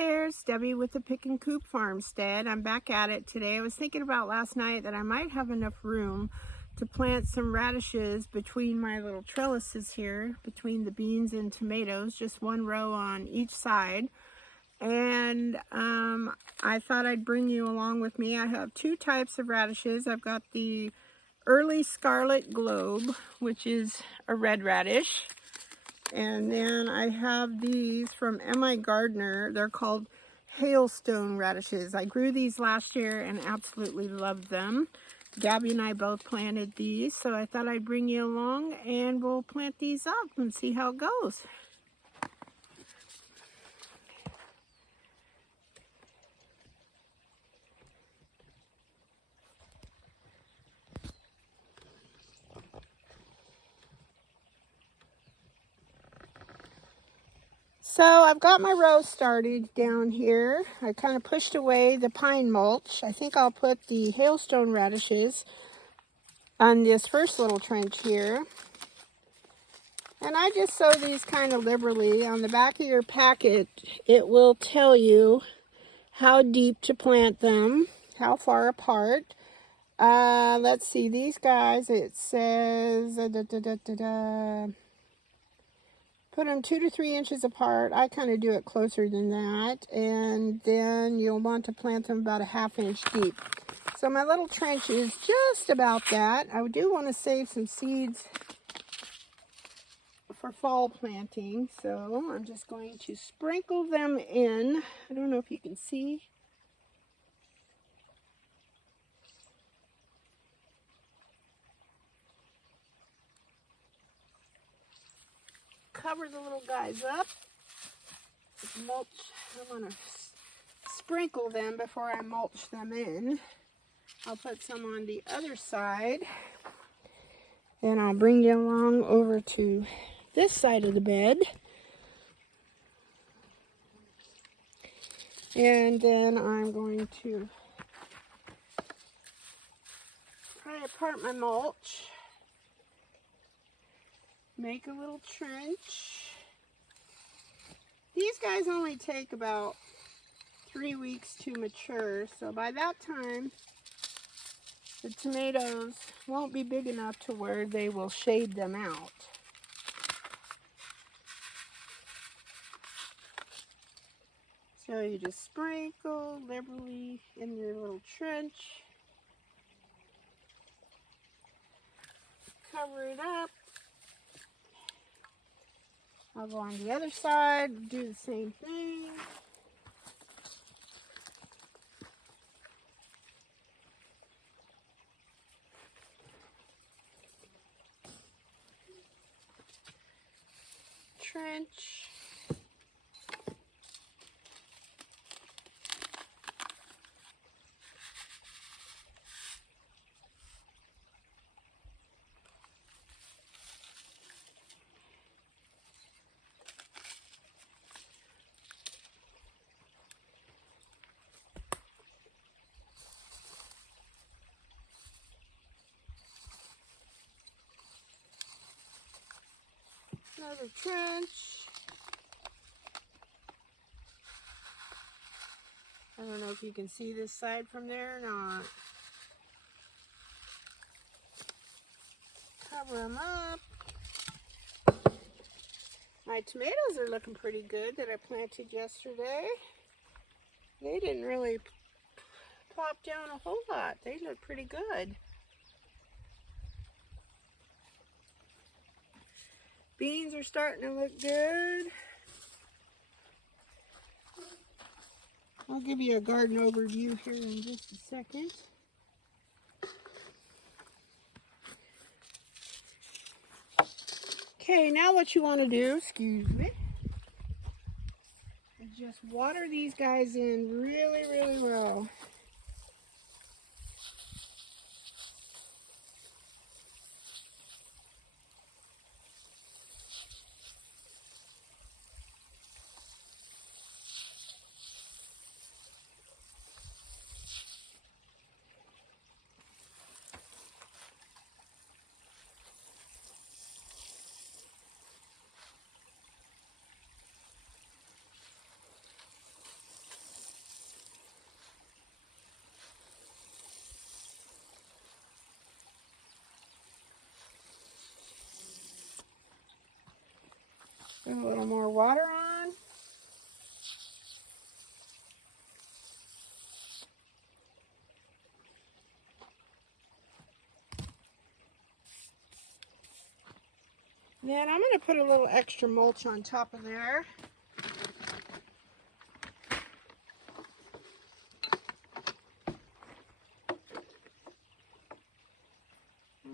there, it's Debbie with the Pick and Coop Farmstead. I'm back at it today. I was thinking about last night that I might have enough room to plant some radishes between my little trellises here, between the beans and tomatoes, just one row on each side. And I thought I'd bring you along with me. I have two types of radishes. I've got the early scarlet globe, which is a red radish. And then I have these from M.I. Gardner. They're called hailstone radishes. I grew these last year and absolutely loved them. Gabby and I both planted these, so I thought I'd bring you along and we'll plant these up and see how it goes. So I've got my row started down here. I kind of pushed away the pine mulch. I think I'll put the hailstone radishes on this first little trench here. And I just sow these kind of liberally. On the back of your packet, it will tell you how deep to plant them, how far apart. Let's see, these guys, it says, put them 2 to 3 inches apart. I kind of do it closer than that. And then you'll want to plant them about a ½ inch deep. So my little trench is just about that. I do want to save some seeds for fall planting. So I'm just going to sprinkle them in. I don't know if you can see. Cover the little guys up with mulch. I'm going to sprinkle them before I mulch them in. I'll put some on the other side. Then I'll bring you along over to this side of the bed. And then I'm going to pry apart my mulch. Make a little trench. These guys only take about 3 weeks to mature, so by that time the tomatoes won't be big enough to where they will shade them out. So you just sprinkle liberally in your little trench. Cover it up. I'll go on the other side, do the same thing. Trench. Another trench. I don't know if you can see this side from there or not. Cover them up. My tomatoes are looking pretty good that I planted yesterday. They didn't really plop down a whole lot. They look pretty good. Beans are starting to look good. I'll give you a garden overview here in just a second. Okay, now what you want to do, excuse me, is just water these guys in really, really well. Put a little more water on. Then I'm going to put a little extra mulch on top of there.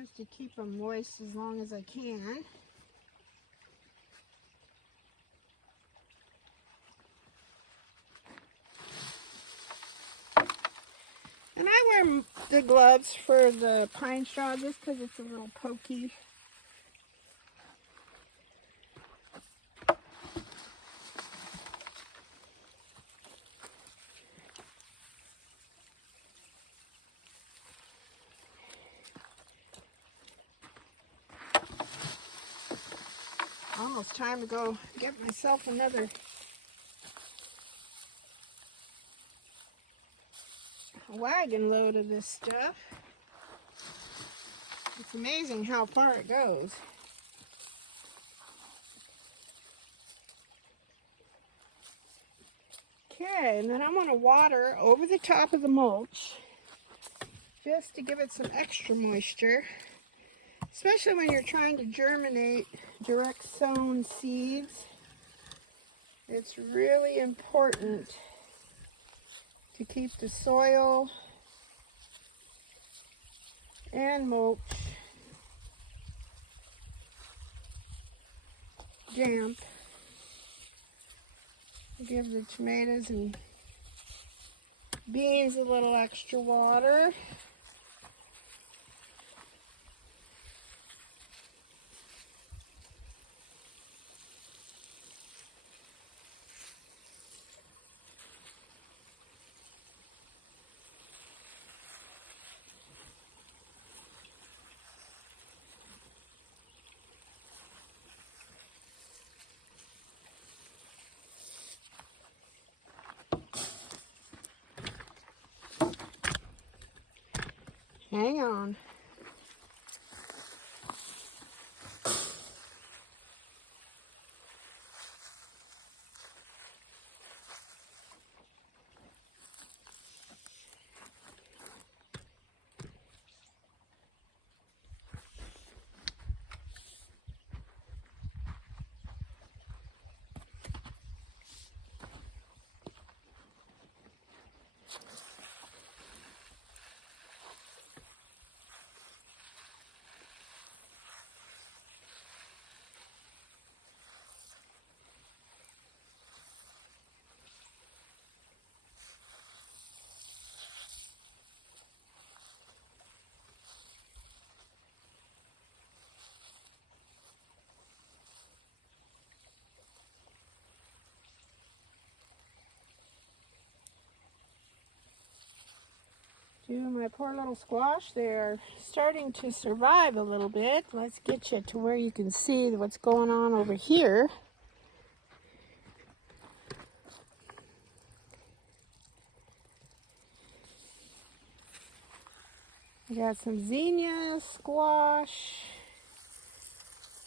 Just to keep them moist as long as I can. And I wear the gloves for the pine straw just because it's a little pokey. Almost time to go get myself another wagon load of this stuff. It's amazing how far it goes. Okay, and then I want to water over the top of the mulch just to give it some extra moisture, especially when you're trying to germinate direct sown seeds. It's really important to keep the soil and mulch damp. Give the tomatoes and beans a little extra water. Hang on. My poor little squash, they're starting to survive a little bit. Let's get you to where you can see what's going on over here. I got some zinnia squash.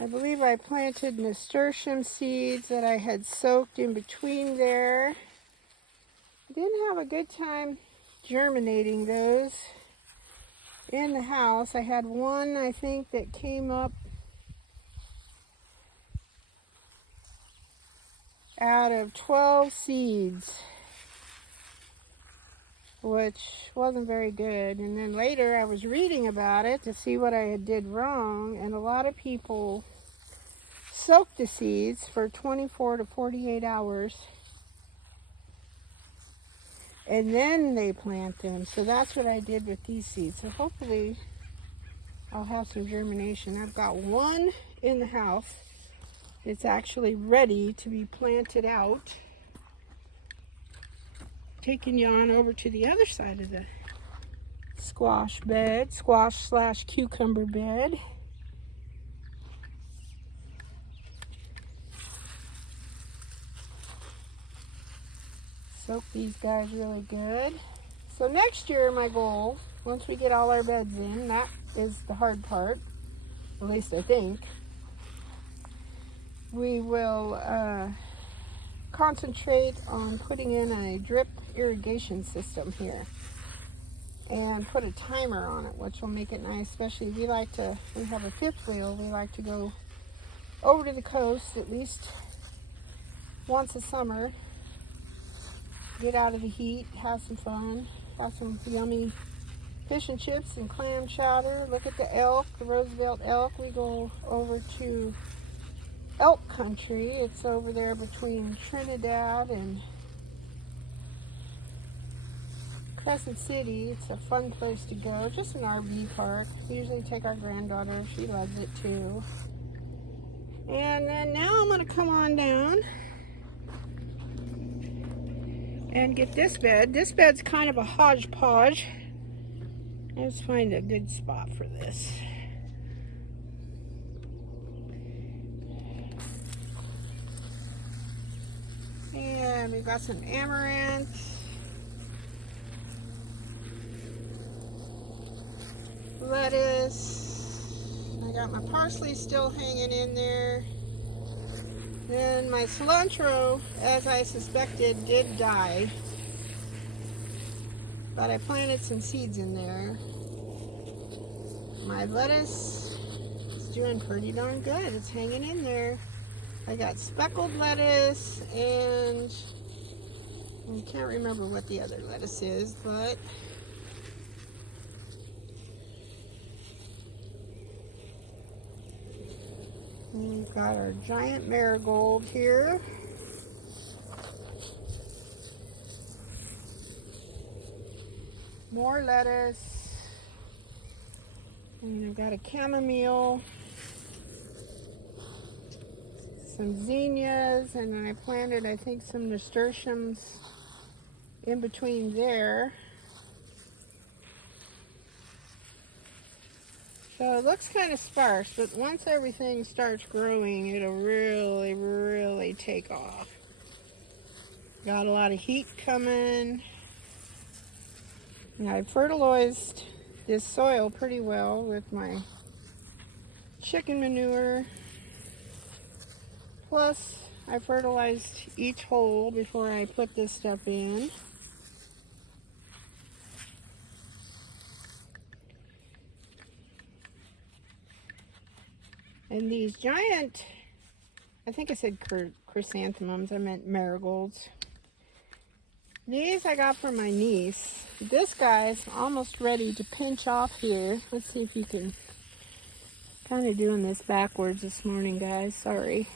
I believe I planted nasturtium seeds that I had soaked in between there. I didn't have a good time germinating those in the house. I had one, I think, that came up out of 12 seeds, which wasn't very good. And then later I was reading about it to see what I did wrong, and a lot of people soak the seeds for 24 to 48 hours and then they plant them. So that's what I did with these seeds. So hopefully I'll have some germination. I've got one in the house. It's actually ready to be planted out. Taking you on over to the other side of the squash bed, squash/cucumber bed. Soak these guys really good. So next year, my goal, once we get all our beds in, that is the hard part, at least I think, we will concentrate on putting in a drip irrigation system here and put a timer on it, which will make it nice. Especially we have a fifth wheel. We like to go over to the coast at least once a summer, get out of the heat, have some fun, have some yummy fish and chips and clam chowder. Look at the elk, the Roosevelt elk. We go over to elk country. It's over there between Trinidad and Crescent City. It's a fun place to go, just an RV park. We usually take our granddaughter, she loves it too. And then now I'm going to come on down and get this bed. This bed's kind of a hodgepodge. Let's find a good spot for this. And we've got some amaranth, lettuce. I got my parsley still hanging in there. Then my cilantro, as I suspected, did die. But I planted some seeds in there. My lettuce is doing pretty darn good. It's hanging in there. I got speckled lettuce and I can't remember what the other lettuce is, but we've got our giant marigold here. More lettuce. And I've got a chamomile. Some zinnias. And then I planted, I think, some nasturtiums in between there. So it looks kind of sparse, but once everything starts growing, it'll really, really take off. Got a lot of heat coming. And I fertilized this soil pretty well with my chicken manure. Plus, I fertilized each hole before I put this stuff in. And these giant, I think I said chrysanthemums, I meant marigolds. These I got from my niece. This guy's almost ready to pinch off here. Let's see if you can, kind of doing this backwards this morning, guys, sorry.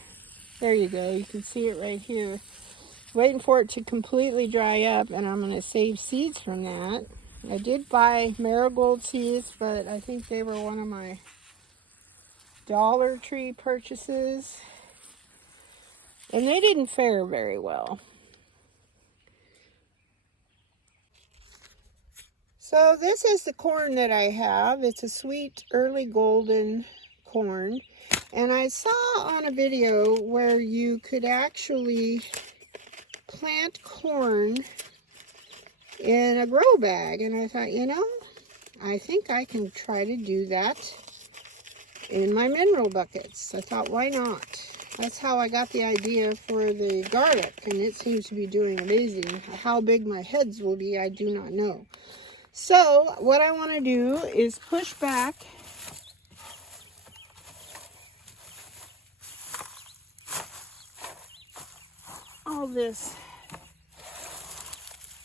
There you go, you can see it right here. Waiting for it to completely dry up, and I'm going to save seeds from that. I did buy marigold seeds, but I think they were one of my Dollar Tree purchases, and they didn't fare very well. So this is the corn that I have. It's a sweet early golden corn, and I saw on a video where you could actually plant corn in a grow bag, and I thought, you know, I think I can try to do that in my mineral buckets. I thought, why not? That's how I got the idea for the garlic, and it seems to be doing amazing. How big my heads will be, I do not know. So what I want to do is push back all this.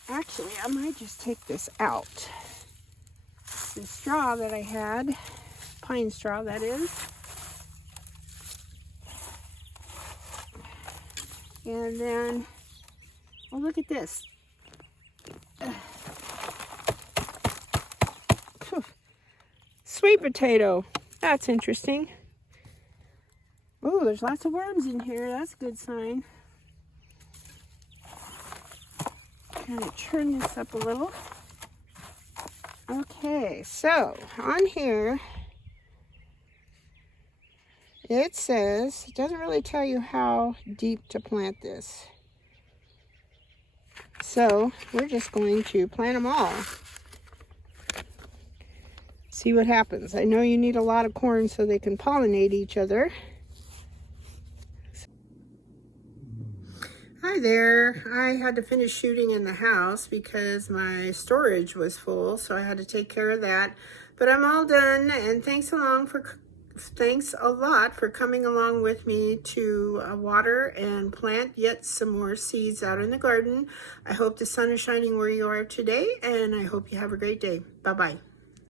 Actually, I might just take this out. The straw that I had, pine straw that is. And then, oh, look at this. Sweet potato. That's interesting. Oh, there's lots of worms in here. That's a good sign. Kind of turn this up a little. Okay, so on here, it says, it doesn't really tell you how deep to plant this. So we're just going to plant them all. See what happens. I know you need a lot of corn so they can pollinate each other. Hi there. I had to finish shooting in the house because my storage was full, so I had to take care of that. But I'm all done, and thanks a lot for coming along with me to water and plant yet some more seeds out in the garden. I hope the sun is shining where you are today, and I hope you have a great day. Bye-bye.